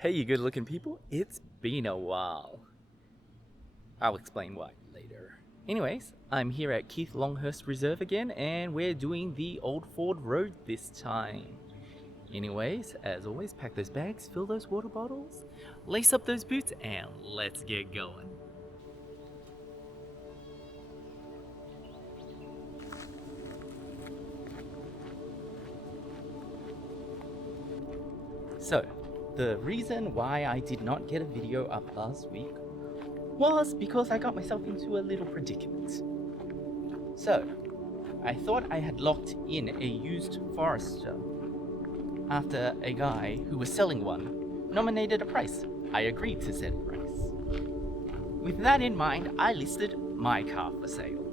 Hey, you good looking people, it's been a while. I'll explain why later. Anyways, I'm here at Keith Longhurst Reserve again, and we're doing the Old Ford Road this time. Anyways, as always, pack those bags, fill those water bottles, lace up those boots, and let's get going. So, the reason why I did not get a video up last week was because I got myself into a little predicament. So, I thought I had locked in a used Forester after a guy who was selling one nominated a price. I agreed to said price. With that in mind, I listed my car for sale,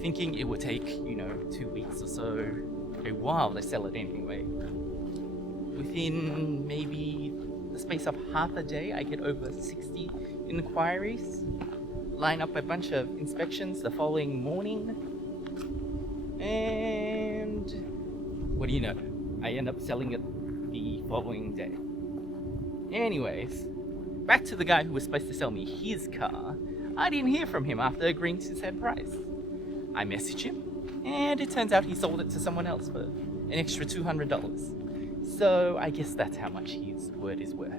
thinking it would take, 2 weeks or so, a while to sell it anyway. Within maybe the space of half a day, I get over 60 inquiries, line up a bunch of inspections the following morning, and what do you know? I end up selling it the following day. Anyways, back to the guy who was supposed to sell me his car. I didn't hear from him after agreeing to said price. I messaged him, and it turns out he sold it to someone else for an extra $200. So I guess that's how much his word is worth.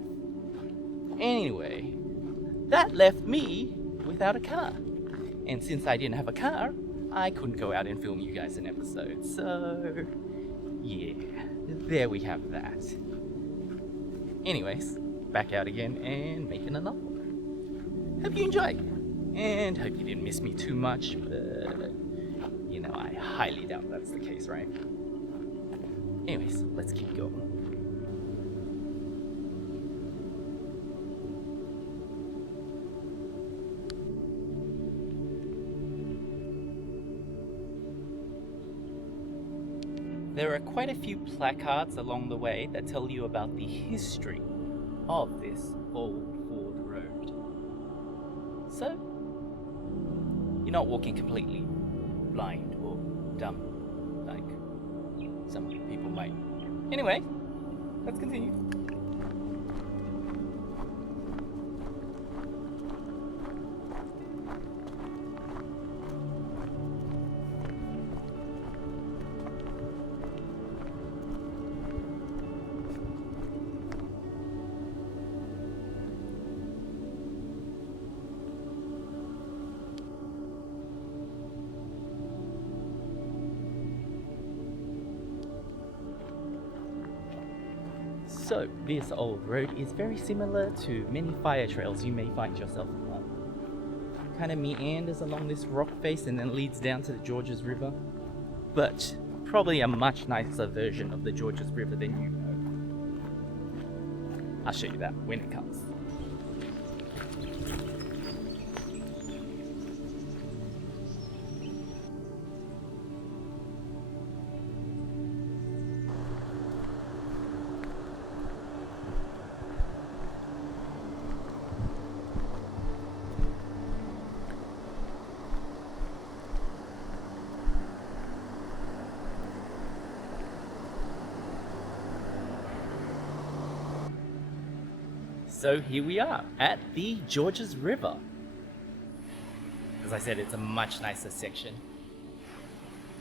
Anyway, that left me without a car. And since I didn't have a car, I couldn't go out and film you guys an episode. So, yeah, there we have that. Anyways, back out again and making another one. Hope you enjoyed. And hope you didn't miss me too much, but, I highly doubt that's the case, right? Anyways, let's keep going. There are quite a few placards along the way that tell you about the history of this old Ford Road. So, you're not walking completely blind or dumb like some people might. Anyway, let's continue. So, this old road is very similar to many fire trails you may find yourself on. Kind of meanders along this rock face and then leads down to the Georges River, but probably a much nicer version of the Georges River than you know. I'll show you that when it comes. So here we are at the Georges River. As I said, it's a much nicer section.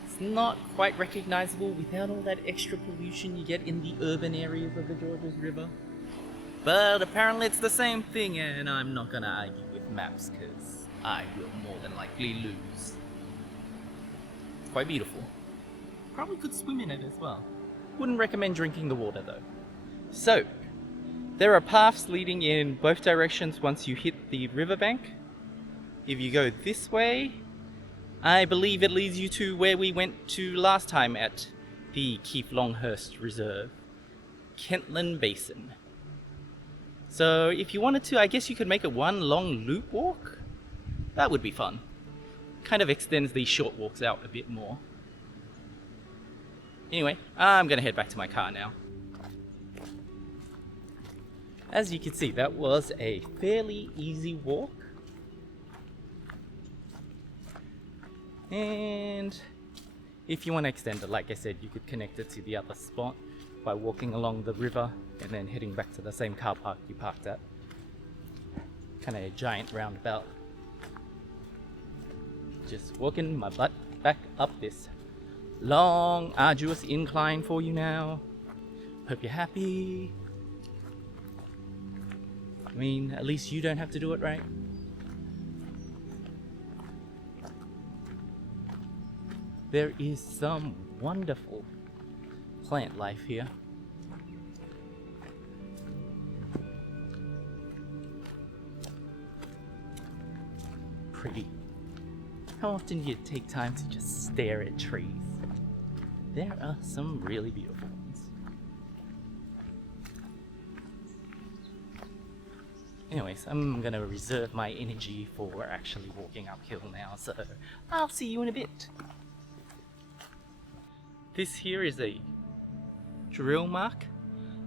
It's not quite recognizable without all that extra pollution you get in the urban areas of the Georges River. But apparently it's the same thing, and I'm not gonna argue with maps because I will more than likely lose. It's quite beautiful. Probably could swim in it as well. Wouldn't recommend drinking the water though. So, there are paths leading in both directions once you hit the riverbank. If you go this way, I believe it leads you to where we went to last time at the Keith Longhurst Reserve, Kentlyn Basin. So if you wanted to, I guess you could make it one long loop walk. That would be fun. Kind of extends these short walks out a bit more. Anyway, I'm gonna head back to my car now. As you can see, that was a fairly easy walk. And if you want to extend it, like I said, you could connect it to the other spot. by walking along the river and then heading back to the same car park you parked at. Kind of a giant roundabout. Just walking my butt back up this long, arduous incline for you now. Hope you're happy. I mean, at least you don't have to do it, right? There is some wonderful plant life here. Pretty. How often do you take time to just stare at trees? There are some really beautiful ones. Anyways, I'm gonna reserve my energy for actually walking uphill now, so I'll see you in a bit. This here is a drill mark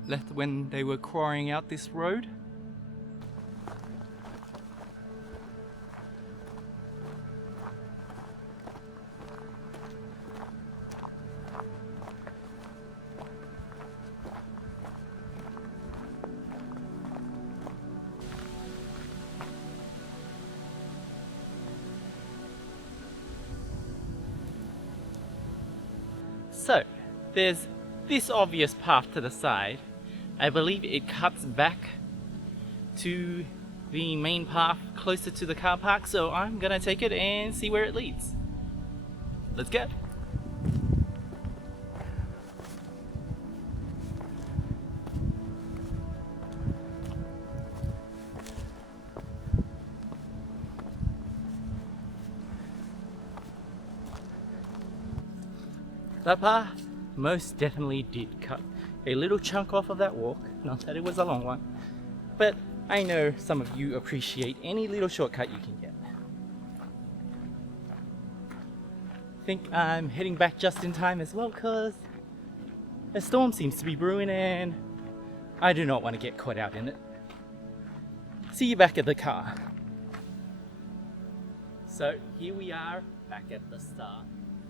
left when they were quarrying out this road. So, there's this obvious path to the side. I believe it cuts back to the main path closer to the car park, so I'm gonna take it and see where it leads. Let's go. That path most definitely did cut a little chunk off of that walk, not that it was a long one, but I know some of you appreciate any little shortcut you can get. I think I'm heading back just in time as well, because a storm seems to be brewing and I do not want to get caught out in it. See you back at the car. So here we are back at the start.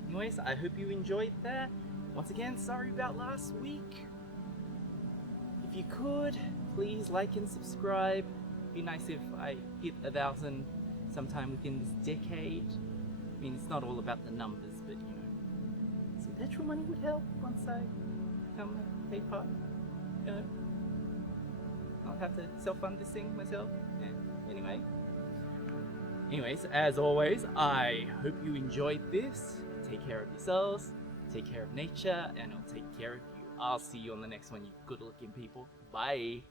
Anyways, I hope you enjoyed that. Once again, sorry about last week. If you could, please like and subscribe. It'd be nice if I hit 1,000 sometime within this decade. I mean, it's not all about the numbers, but you know, some petrol money would help once I become a paid partner. You know, I'll have to self-fund this thing myself. Yeah. Anyways, as always, I hope you enjoyed this. Take care of yourselves, take care of nature, and I'll take care of you. I'll see you on the next one, you good looking people. Bye.